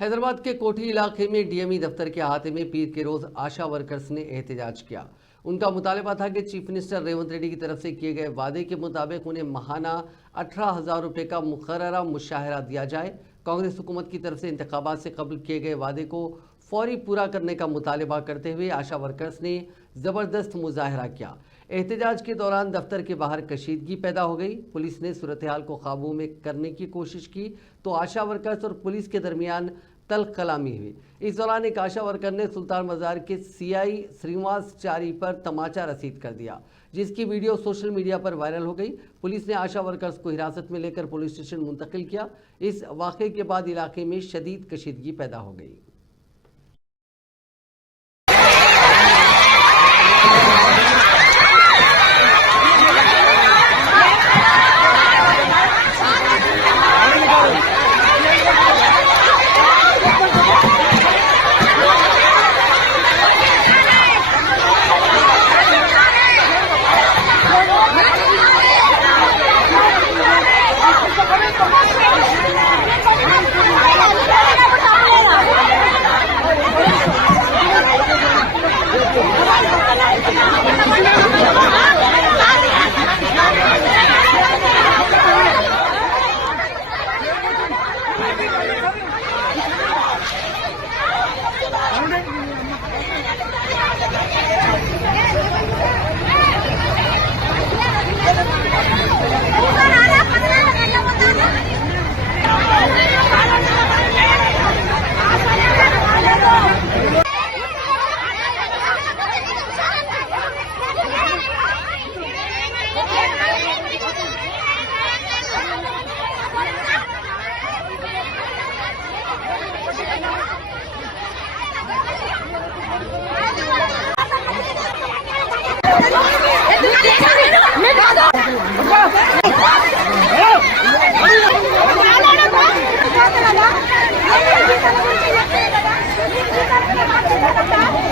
हैदराबाद के कोठी इलाके में डीएमई दफ्तर के अहाते में पीर के रोज आशा वर्कर्स ने एहतजाज किया। उनका मुतालबा था कि चीफ मिनिस्टर रेवंत रेड्डी की तरफ से किए गए वादे के मुताबिक उन्हें माहाना 18,000 रुपये का मुकर्ररा मुशाहरा दिया जाए। कांग्रेस हुकूमत की तरफ से इंतखाबात से कबल किए गए वादे को फौरी पूरा करने का मुतालबा करते हुए आशा वर्कर्स ने ज़बरदस्त मुजाहरा किया। एहतजाज के दौरान दफ्तर के बाहर कशीदगी पैदा हो गई। पुलिस ने सूरत हाल को काबू में करने की कोशिश की तो आशा वर्कर्स और पुलिस के दरमियान तल्ख कलामी हुई। इस दौरान एक आशा वर्कर ने सुल्तान बाजार के सीआई श्रीनिवासचारी पर तमाचा रसीद कर दिया, जिसकी वीडियो सोशल मीडिया पर वायरल हो गई। पुलिस ने आशा वर्कर्स को हिरासत में लेकर पुलिस स्टेशन मुंतकिल किया। इस वाक़े के बाद इलाके में शदीद कशीदगी पैदा हो गई। Hey,